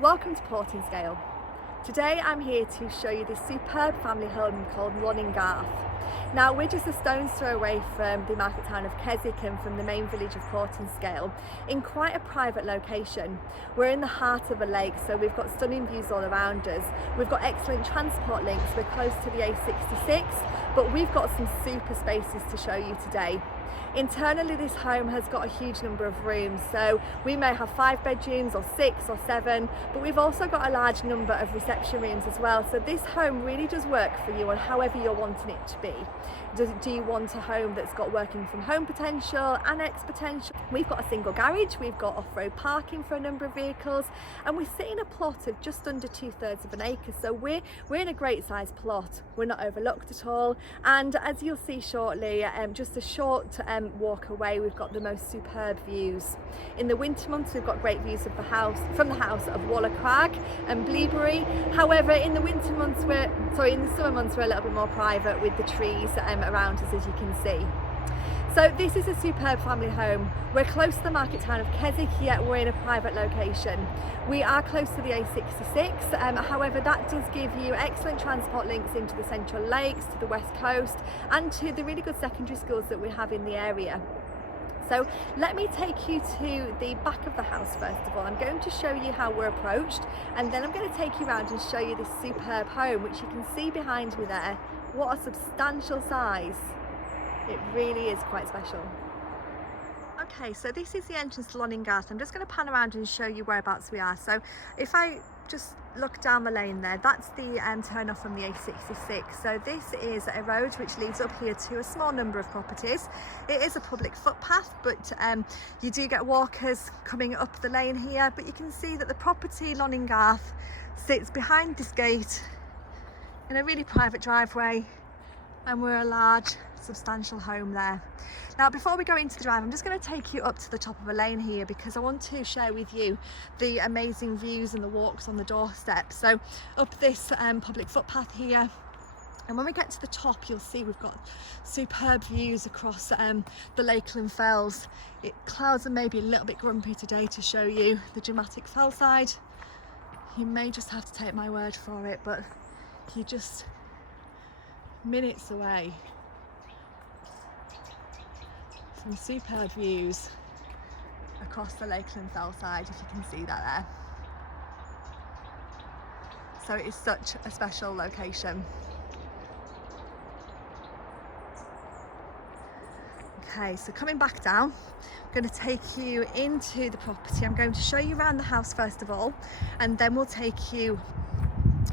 Welcome to Portinscale. Today I'm here to show you this superb family home called Lonnin, Garth. Now we're just a stone's throw away from the market town of Keswick and from the main village of Portinscale in quite a private location. We're in the heart of a lake, so we've got stunning views all around us. We've got excellent transport links, we're close to the A66, but we've got some super spaces to show you today. Internally, this home has got a huge number of rooms, so we may have 5 bedrooms or 6 or 7, but we've also got a large number of reception rooms as well. So this home really does work for you on however you're wanting it to be. Do you want a home that's got working from home potential, annex potential? We've got a single garage, we've got off-road parking for a number of vehicles, and we sit in a plot of just under 2/3 of an acre. So we're in a great sized plot. We're not overlooked at all, and as you'll see shortly, just a short walk away, we've got the most superb views. In the winter months, we've got great views of the house of Waller Crag and Bleabury. However, in the summer months, we're a little bit more private with the trees around us, as you can see. So this is a superb family home. We're close to the market town of Keswick, yet we're in a private location. We are close to the A66, however that does give you excellent transport links into the Central Lakes, to the West Coast, and to the really good secondary schools that we have in the area. So let me take you to the back of the house first of all. I'm going to show you how we're approached, and then I'm going to take you around and show you this superb home, which you can see behind me there. What a substantial size. It really is quite special. Okay, so this is the entrance to Lonnin, Garth. I'm just going to pan around and show you whereabouts we are. So if I just look down the lane there, that's the turn off from the A66. So this is a road which leads up here to a small number of properties. It is a public footpath, but you do get walkers coming up the lane here. But you can see that the property Lonnin, Garth sits behind this gate in a really private driveway, and we're a large substantial home there. Now before we go into the drive, I'm just going to take you up to the top of a lane here because I want to share with you the amazing views and the walks on the doorstep. So up this public footpath here, and when we get to the top, you'll see we've got superb views across the Lakeland Fells. Clouds are maybe a little bit grumpy today to show you the dramatic fell side. You may just have to take my word for it, but you're just minutes away from superb views across the Lakeland Fell side, if you can see that there. So it is such a special location. Okay, so coming back down, I'm going to take you into the property. I'm going to show you around the house first of all, and then we'll take you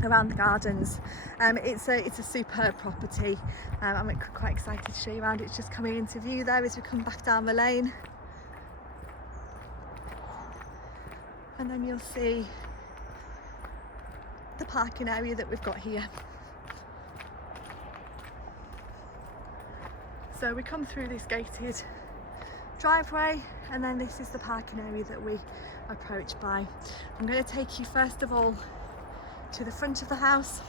around the gardens. It's a superb property. I'm quite excited to show you around. It's just coming into view there as we come back down the lane, and then you'll see the parking area that we've got here. So we come through this gated driveway, and then this is the parking area that we approach by. I'm going to take you first of all to the front of the house,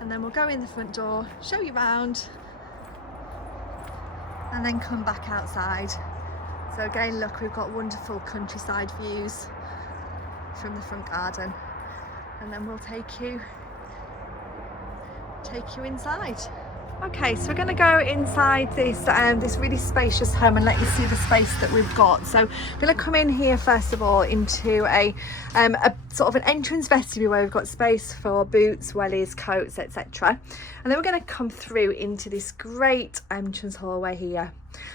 and then we'll go in the front door, show you around, and then come back outside. So again, look, we've got wonderful countryside views from the front garden, and then we'll take you inside. Okay, so we're going to go inside this really spacious home and let you see the space that we've got. So I'm going to come in here first of all into a sort of an entrance vestibule where we've got space for boots, wellies, coats, etc. And then we're going to come through into this great entrance hallway here.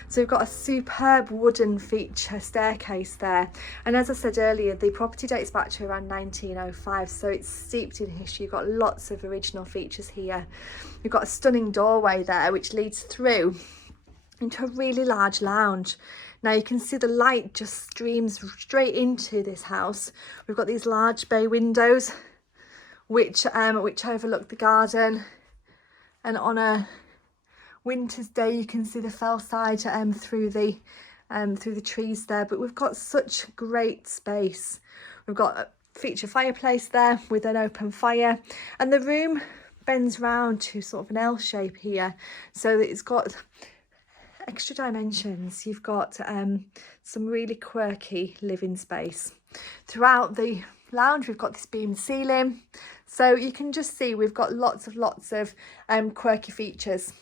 So we've got a superb wooden feature staircase there, and as I said earlier, the property dates back to around 1905, so it's steeped in history. You've got lots of original features here. You've got a stunning doorway there which leads through into a really large lounge. Now you can see the light just streams straight into this house. We've got these large bay windows which overlook the garden, and on a winter's day you can see the fell side through the trees there. But we've got such great space. We've got a feature fireplace there with an open fire, and the room bends round to sort of an L shape here, so that it's got extra dimensions. You've got some really quirky living space. Throughout the lounge we've got this beamed ceiling, so you can just see we've got lots of quirky features.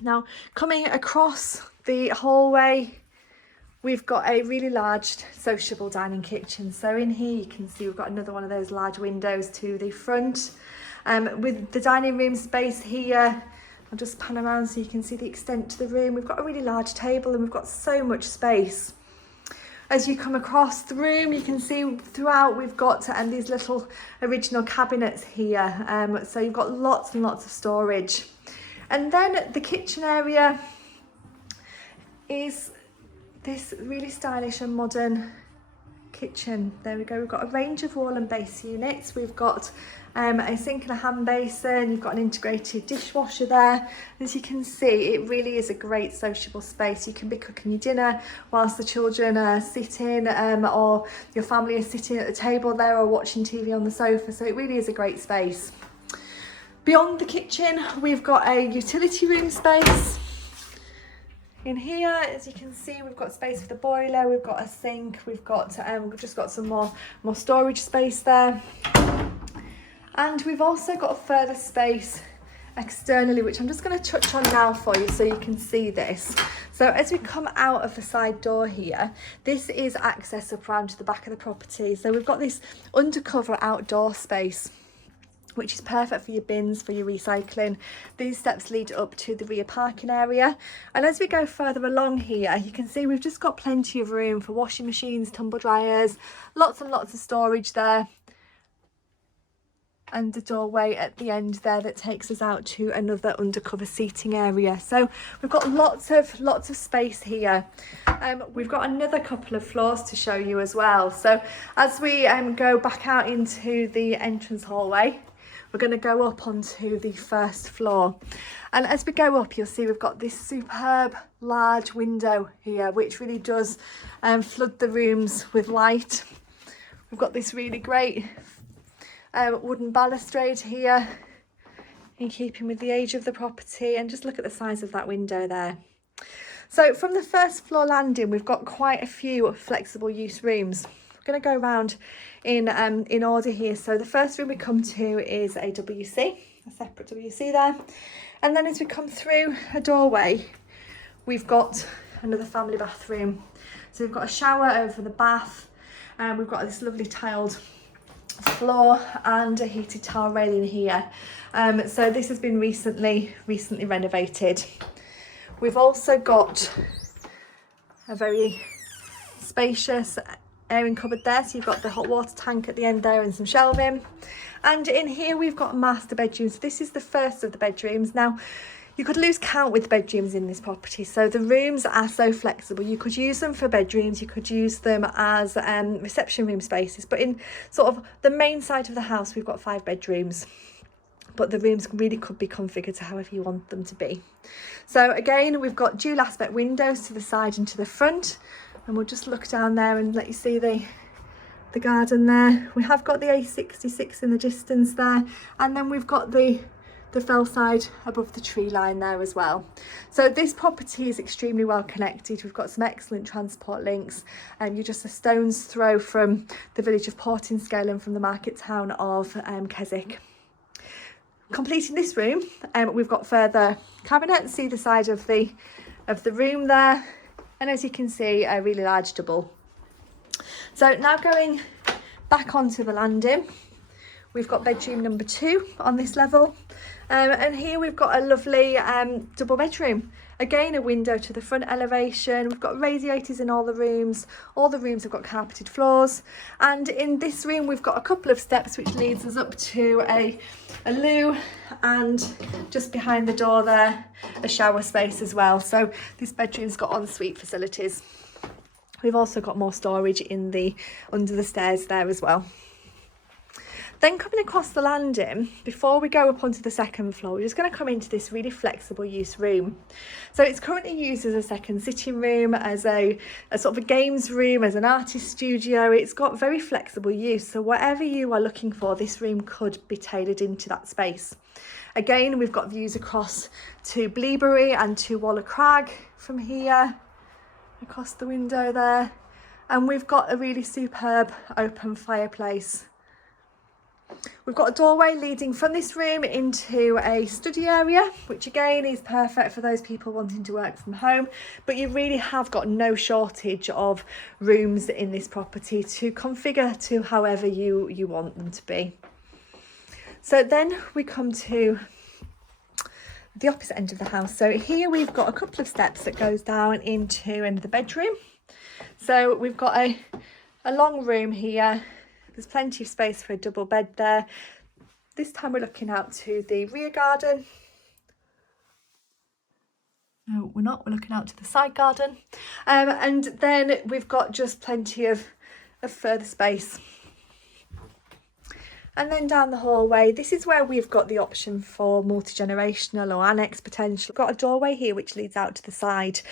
Now coming across the hallway, we've got a really large sociable dining kitchen. So in here you can see we've got another one of those large windows to the front. With the dining room space here, I'll just pan around so you can see the extent to the room. We've got a really large table and we've got so much space. As you come across the room, you can see throughout we've got these little original cabinets here. So you've got lots and lots of storage. And then the kitchen area is this really stylish and modern kitchen. There we go. We've got a range of wall and base units. We've got a sink and a hand basin. You've got an integrated dishwasher there. As you can see, it really is a great sociable space. You can be cooking your dinner whilst the children are sitting, or your family is sitting at the table there or watching TV on the sofa. So it really is a great space. Beyond the kitchen, we've got a utility room space. In here, as you can see, we've got space for the boiler, we've got a sink, we've just got some more storage space there. And we've also got further space externally, which I'm just going to touch on now for you so you can see this. So as we come out of the side door here, this is access up around to the back of the property. So we've got this undercover outdoor space, which is perfect for your bins, for your recycling. These steps lead up to the rear parking area. And as we go further along here, you can see we've just got plenty of room for washing machines, tumble dryers, lots and lots of storage there. And the doorway at the end there that takes us out to another undercover seating area. So we've got lots of space here. We've got another couple of floors to show you as well. So as we go back out into the entrance hallway, we're going to go up onto the first floor. And as we go up, you'll see we've got this superb large window here, which really does flood the rooms with light. We've got this really great wooden balustrade here, in keeping with the age of the property, and just look at the size of that window there. So from the first floor landing, we've got quite a few flexible use rooms. We're going to go around in order here. So the first room we come to is a WC, a separate WC there. And then as we come through a doorway, we've got another family bathroom. So we've got a shower over the bath, and we've got this lovely tiled floor and a heated towel railing here. So this has been recently renovated. We've also got a very spacious airing cupboard there, so you've got the hot water tank at the end there and some shelving. And in here we've got master bedrooms. This is the first of the bedrooms. Now you could lose count with bedrooms in this property, so the rooms are so flexible. You could use them for bedrooms, you could use them as reception room spaces, but in sort of the main side of the house we've got 5 bedrooms, but the rooms really could be configured to however you want them to be. So again, we've got dual aspect windows to the side and to the front, and we'll just look down there and let you see the garden there. We have got the A66 in the distance there, and then we've got the fell side above the tree line there as well. So this property is extremely well connected. We've got some excellent transport links, and you're just a stone's throw from the village of Portinscale and from the market town of Keswick. Completing this room, we've got further cabinets either side of the room there, and as you can see, a really large double. So now going back onto the landing, we've got bedroom number 2 on this level, and here we've got a lovely double bedroom. Again, a window to the front elevation. We've got radiators in all the rooms. All the rooms have got carpeted floors, and in this room we've got a couple of steps which leads us up to a loo, and just behind the door there a shower space as well. So this bedroom's got ensuite facilities. We've also got more storage in the under the stairs there as well. Then coming across the landing, before we go up onto the second floor, we're just going to come into this really flexible use room. So it's currently used as a second sitting room, as a sort of a games room, as an artist studio. It's got very flexible use, so whatever you are looking for, this room could be tailored into that space. Again, we've got views across to Bleabury and to Waller Crag from here, across the window there. And we've got a really superb open fireplace. We've got a doorway leading from this room into a study area, which again is perfect for those people wanting to work from home, but you really have got no shortage of rooms in this property to configure to however you want them to be. So then we come to the opposite end of the house. So here we've got a couple of steps that goes down into another bedroom. So we've got a long room here. There's plenty of space for a double bed there. This time we're looking out to the rear garden. No, we're not. We're looking out to the side garden. And then we've got just plenty of further space. And then down the hallway, this is where we've got the option for multi-generational or annex potential. We've got a doorway here which leads out to the side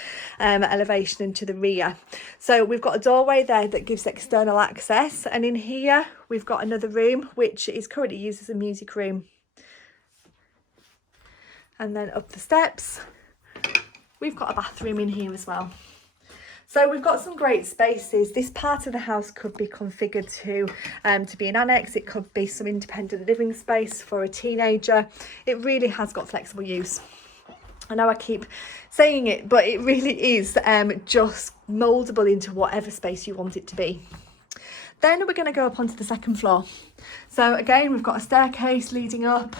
elevation and to the rear. So we've got a doorway there that gives external access, and in here we've got another room which is currently used as a music room. And then up the steps, we've got a bathroom in here as well. So we've got some great spaces. This part of the house could be configured to be an annex. It could be some independent living space for a teenager. It really has got flexible use. I know I keep saying it, but it really is just mouldable into whatever space you want it to be. Then we're going to go up onto the second floor. So again, we've got a staircase leading up,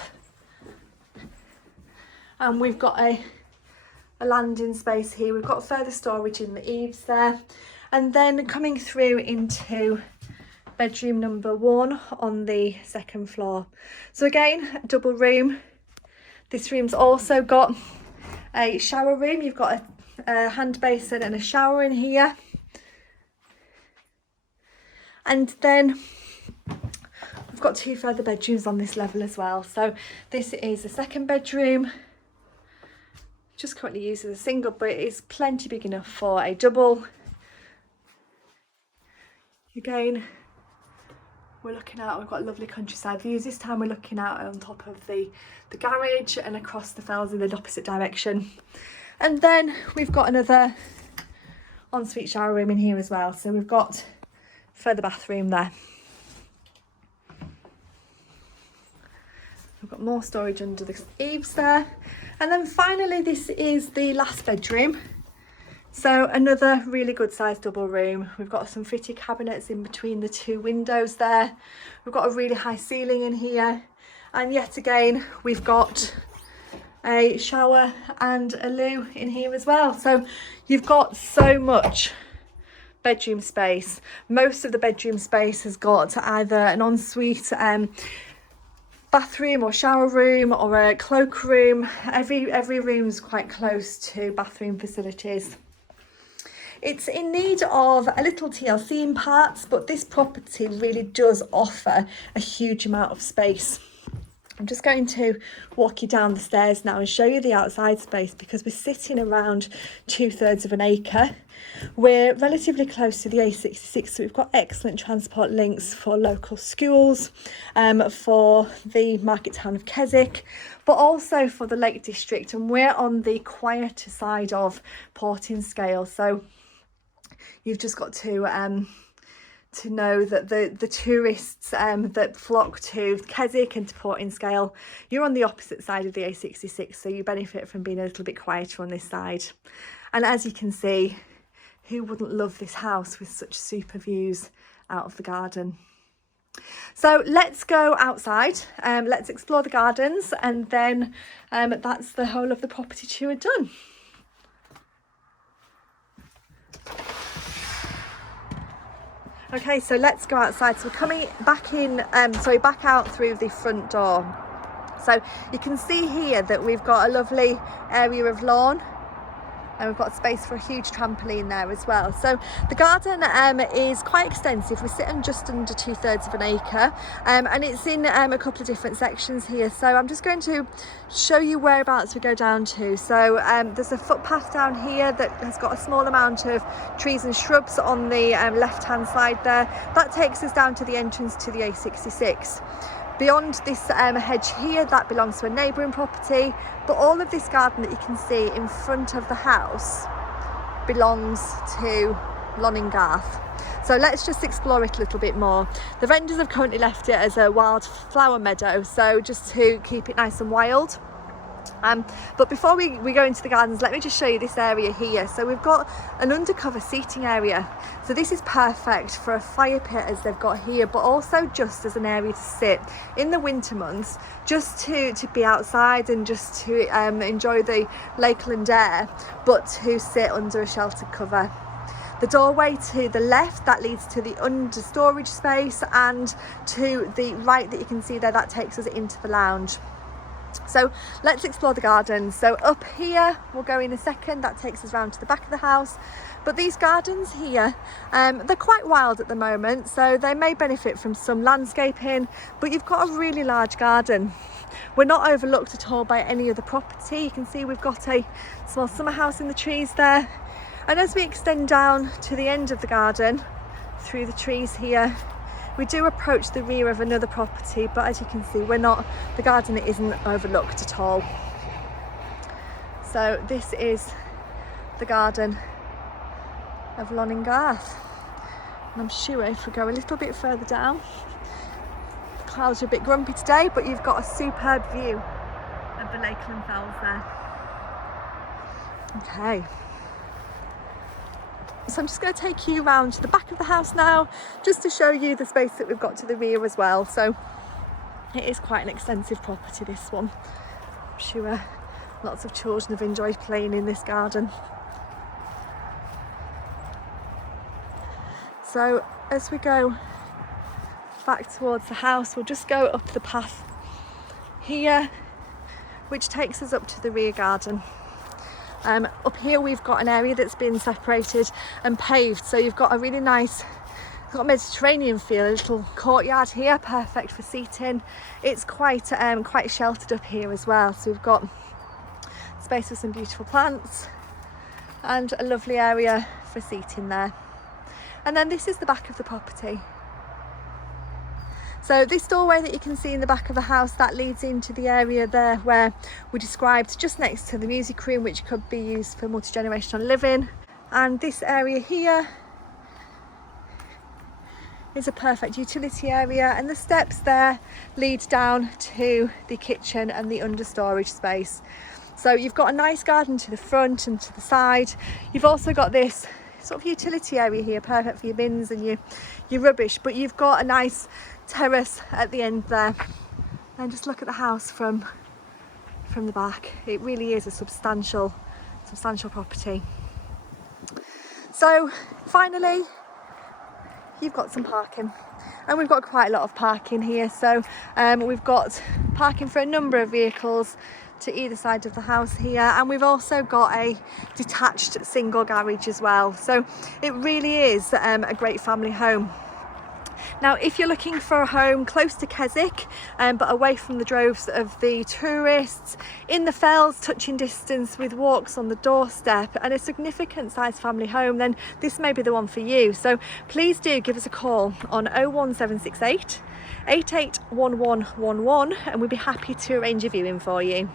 and we've got a landing space here. We've got further storage in the eaves there, and then coming through into bedroom number 1 on the second floor. So again, a double room. This room's also got a shower room. You've got a hand basin and a shower in here, and then we've got 2 further bedrooms on this level as well. So this is a second bedroom, just currently used as a single, but it is plenty big enough for a double. Again, we're looking out, we've got lovely countryside views. This time we're looking out on top of the garage and across the fells in the opposite direction. And then we've got another ensuite shower room in here as well. So we've got further bathroom there. We've got more storage under the eaves there. And then finally, this is the last bedroom. So another really good sized double room. We've got some fitted cabinets in between the 2 windows there. We've got a really high ceiling in here. And yet again, we've got a shower and a loo in here as well. So you've got so much bedroom space. Most of the bedroom space has got either an ensuite bathroom or shower room or a cloakroom. Every room's quite close to bathroom facilities. It's in need of a little TLC in parts, but this property really does offer a huge amount of space. I'm just going to walk you down the stairs now and show you the outside space, because we're sitting around 2/3 of an acre. We're relatively close to the A66, so we've got excellent transport links for local schools, for the market town of Keswick, but also for the Lake District, and we're on the quieter side of Portinscale. So you've just got to know that the tourists that flock to Keswick and to Portinscale, you're on the opposite side of the A66, so you benefit from being a little bit quieter on this side. And as you can see, who wouldn't love this house with such super views out of the garden? So let's go outside, let's explore the gardens, and then that's the whole of the property tour done. Okay, so let's go outside. So we're coming back back out through the front door. So you can see here that we've got a lovely area of lawn and we've got space for a huge trampoline there as well. So the garden is quite extensive. We sit on just under 2/3 of an acre, and it's in a couple of different sections here. So I'm just going to show you whereabouts we go down to. So there's a footpath down here that has got a small amount of trees and shrubs on the left hand side there. That takes us down to the entrance to the A66. Beyond this hedge here, that belongs to a neighbouring property, but all of this garden that you can see in front of the house belongs to Lonnin Garth. So let's just explore it a little bit more. The vendors have currently left it as a wildflower meadow, so just to keep it nice and wild. But before we go into the gardens, let me just show you this area here. So we've got an undercover seating area. So this is perfect for a fire pit as they've got here, but also just as an area to sit in the winter months, just to be outside and just to enjoy the Lakeland air, but to sit under a sheltered cover. The doorway to the left, that leads to the under storage space, and to the right that you can see there, that takes us into the lounge. So let's explore the garden. So up here, we'll go in a second, that takes us round to the back of the house. But these gardens here, they're quite wild at the moment, so they may benefit from some landscaping, but you've got a really large garden. We're not overlooked at all by any other property. You can see we've got a small summer house in the trees there. And as we extend down to the end of the garden, through the trees here, we do approach the rear of another property, but as you can see, the garden isn't overlooked at all. So this is the garden of Lonnin Garth. And I'm sure if we go a little bit further down, the clouds are a bit grumpy today, but you've got a superb view of the Lakeland Fells there. Okay. So I'm just going to take you around to the back of the house now, just to show you the space that we've got to the rear as well. So it is quite an extensive property, this one. I'm sure lots of children have enjoyed playing in this garden. So as we go back towards the house, we'll just go up the path here, which takes us up to the rear garden. Up here we've got an area that's been separated and paved, so you've got a really nice, got Mediterranean feel, a little courtyard here, perfect for seating. It's quite sheltered up here as well, so we've got space for some beautiful plants and a lovely area for seating there. And then this is the back of the property. So this doorway that you can see in the back of the house, that leads into the area there where we described, just next to the music room, which could be used for multi-generational living. And this area here is a perfect utility area, and the steps there lead down to the kitchen and the under storage space. So you've got a nice garden to the front and to the side. You've also got this sort of utility area here, perfect for your bins and your rubbish, but you've got a nice terrace at the end there. And just look at the house from the back. It really is a substantial property. So finally, you've got some parking, and we've got quite a lot of parking here. So we've got parking for a number of vehicles to either side of the house here, and we've also got a detached single garage as well. So it really is a great family home. Now, if you're looking for a home close to Keswick, but away from the droves of the tourists, in the fells, touching distance with walks on the doorstep, and a significant size family home, then this may be the one for you. So please do give us a call on 01768 881111, and we'd be happy to arrange a viewing for you.